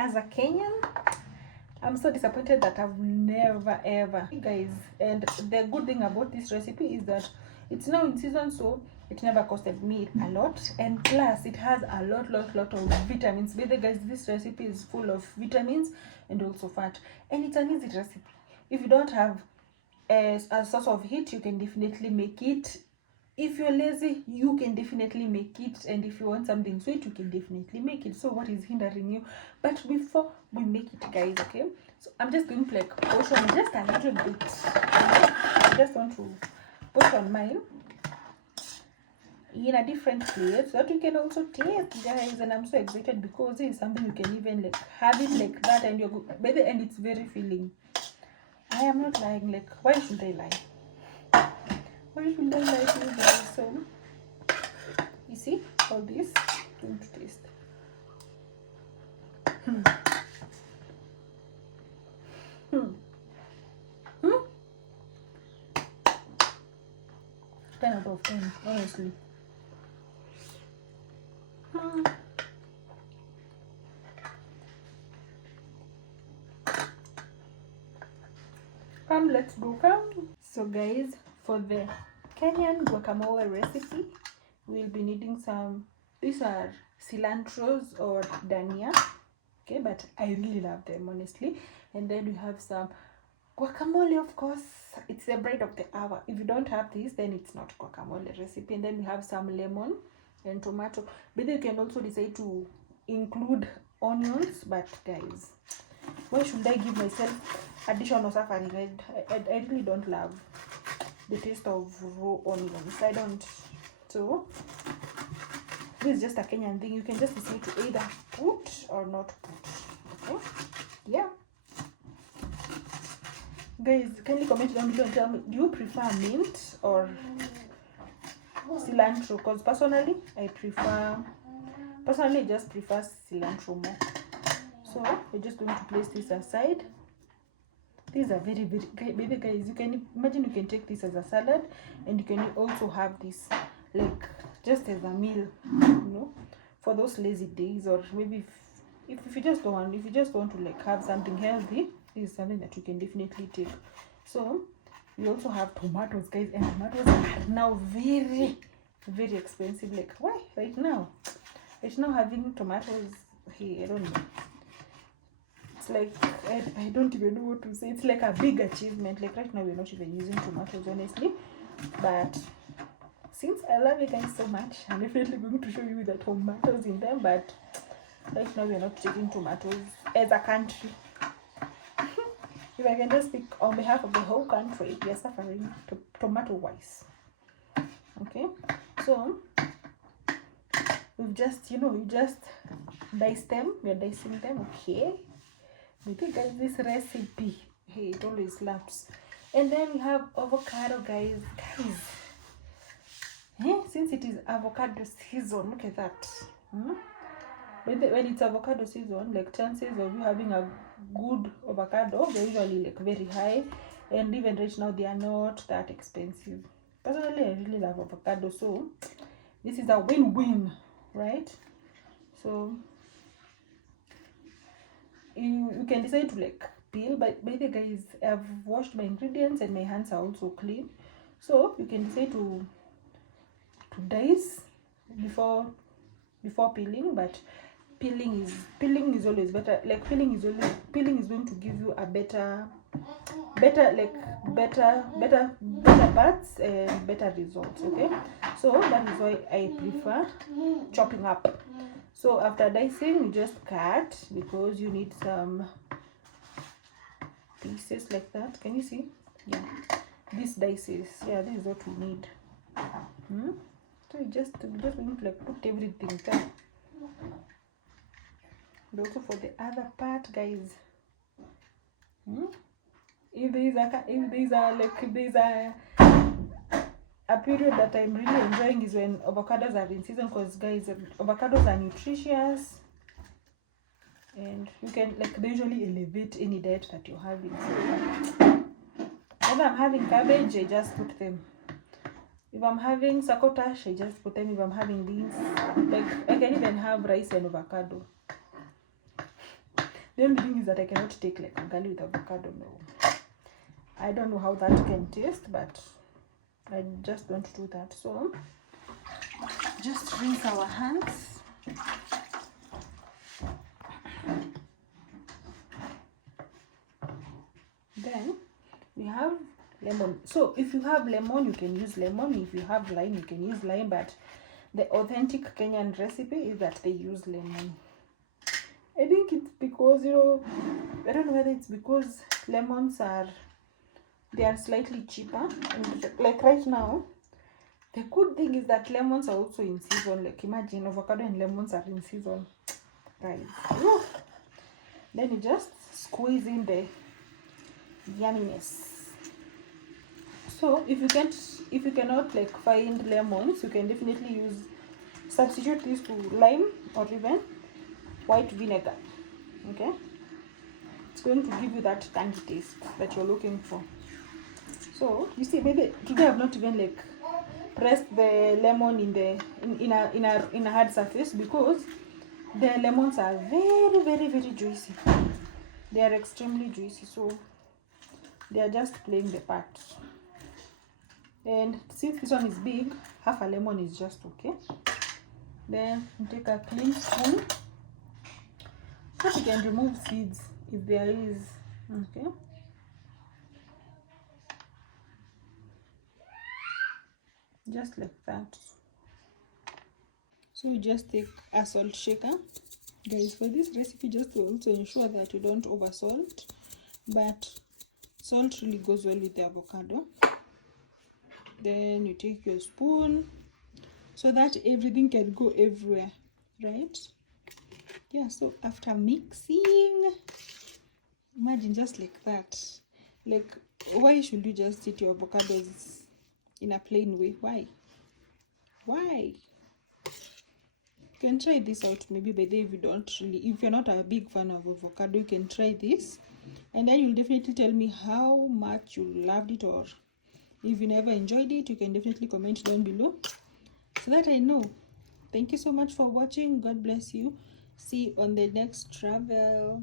as a Kenyan, I'm so disappointed that I've never ever, guys. And the good thing about this recipe is that it's now in season, so it never costed me a lot, and plus it has a lot of vitamins. By the guys, this recipe is full of vitamins and also fat, and it's an easy recipe. If you don't have a source of heat, you can definitely make it. If you're lazy, you can definitely make it, and if you want something sweet, you can definitely make it. So what is hindering you? But before we make it, guys, okay, so I'm just going to like portion just a little bit. I just want to portion mine in a different plate so that you can also taste, guys. And I'm so excited because this is something you can even like have it like that, and you're good by the end. It's very filling. I am not lying. Like, why should I lie? Why should I lie to you guys? So you see all this, going to taste. 10 out of 10, honestly. Come, let's go, come. So guys, for the Kenyan guacamole recipe, we'll be needing some, these are cilantros or dania, okay, but I really love them, honestly. And then we have some guacamole, of course. It's the bread of the hour. If you don't have this, then it's not guacamole recipe. And then we have some lemon and tomato, but you can also decide to include onions. But guys, why should I give myself additional suffering? I really don't love the taste of raw onions. I don't. So this is just a Kenyan thing. You can just decide to either put or not put. Okay, yeah. Guys, kindly comment down below and tell me, do you prefer mint or cilantro? Because personally I just prefer cilantro more. So we're just going to place this aside. These are very baby guys, you can imagine you can take this as a salad, and you can also have this like just as a meal, you know, for those lazy days, or maybe if you just don't want, if you just want to like have something healthy, this is something that you can definitely take. So we also have tomatoes, guys, and tomatoes are now very expensive. Like, why right now having tomatoes here, I don't know, it's like I don't even know what to say. It's like a big achievement. Like right now we're not even using tomatoes, honestly, but since I love you guys so much, I'm definitely going to show you the tomatoes in them. But right now we're not taking tomatoes as a country. If I can just speak on behalf of the whole country, we are suffering tomato wise. Okay, so we've just, you just dice them. We are dicing them. Okay, we think guys, this recipe, hey, it always slaps. And then we have avocado, guys. Since it is avocado season, look at that. When it's avocado season, like chances of you having a good avocado, they're usually like very high, and even right now they are not that expensive. Personally, I really love avocado, so this is a win-win, right? So you can decide to like peel, but by the guys, I've washed my ingredients and my hands are also clean, so you can decide to dice before peeling. But peeling is always better. Like peeling is going to give you a better parts and better results. Okay, so that is why I prefer chopping up. So after dicing, you just cut, because you need some pieces like that. Can you see? Yeah, these dices, yeah, this is what we need. So we just going to like put everything there. And also for the other part, guys, if there's a period that I'm really enjoying is when avocados are in season, because guys, avocados are nutritious, and you can like, they usually elevate any diet that you're having. So if I'm having cabbage, I just put them. If I'm having sakotash, I just put them. If I'm having beans, like I can even have rice and avocado. The only thing is that I cannot take like ugali with avocado. No, I don't know how that can taste, but I just don't do that. So just rinse our hands. Then we have lemon. So if you have lemon, you can use lemon. If you have lime, you can use lime. But the authentic Kenyan recipe is that they use lemon. I think it's because, you know, I don't know whether it's because lemons are slightly cheaper. And like right now, the good thing is that lemons are also in season. Like imagine avocado and lemons are in season, guys. Woo! Then you just squeeze in the yumminess. So if you cannot like find lemons, you can definitely substitute this to lime or even white vinegar. Okay, it's going to give you that tangy taste that you're looking for. So you see, maybe today I've not even like pressed the lemon in a hard surface because the lemons are very, very, very juicy. They are extremely juicy, so they are just playing the part. And since this one is big, half a lemon is just okay. Then you take a clean spoon. So you can remove seeds if there is. Okay. Just like that. So you just take a salt shaker. Guys, for this recipe, just to also ensure that you don't over salt, but salt really goes well with the avocado. Then you take your spoon so that everything can go everywhere, right? Yeah, so after mixing, imagine just like that. Like, why should you just eat your avocados in a plain way? Why? You can try this out maybe by day if you're not a big fan of avocado, you can try this, and then you'll definitely tell me how much you loved it, or if you never enjoyed it, you can definitely comment down below so that I know. Thank you so much for watching. God bless you. See you on the next travel.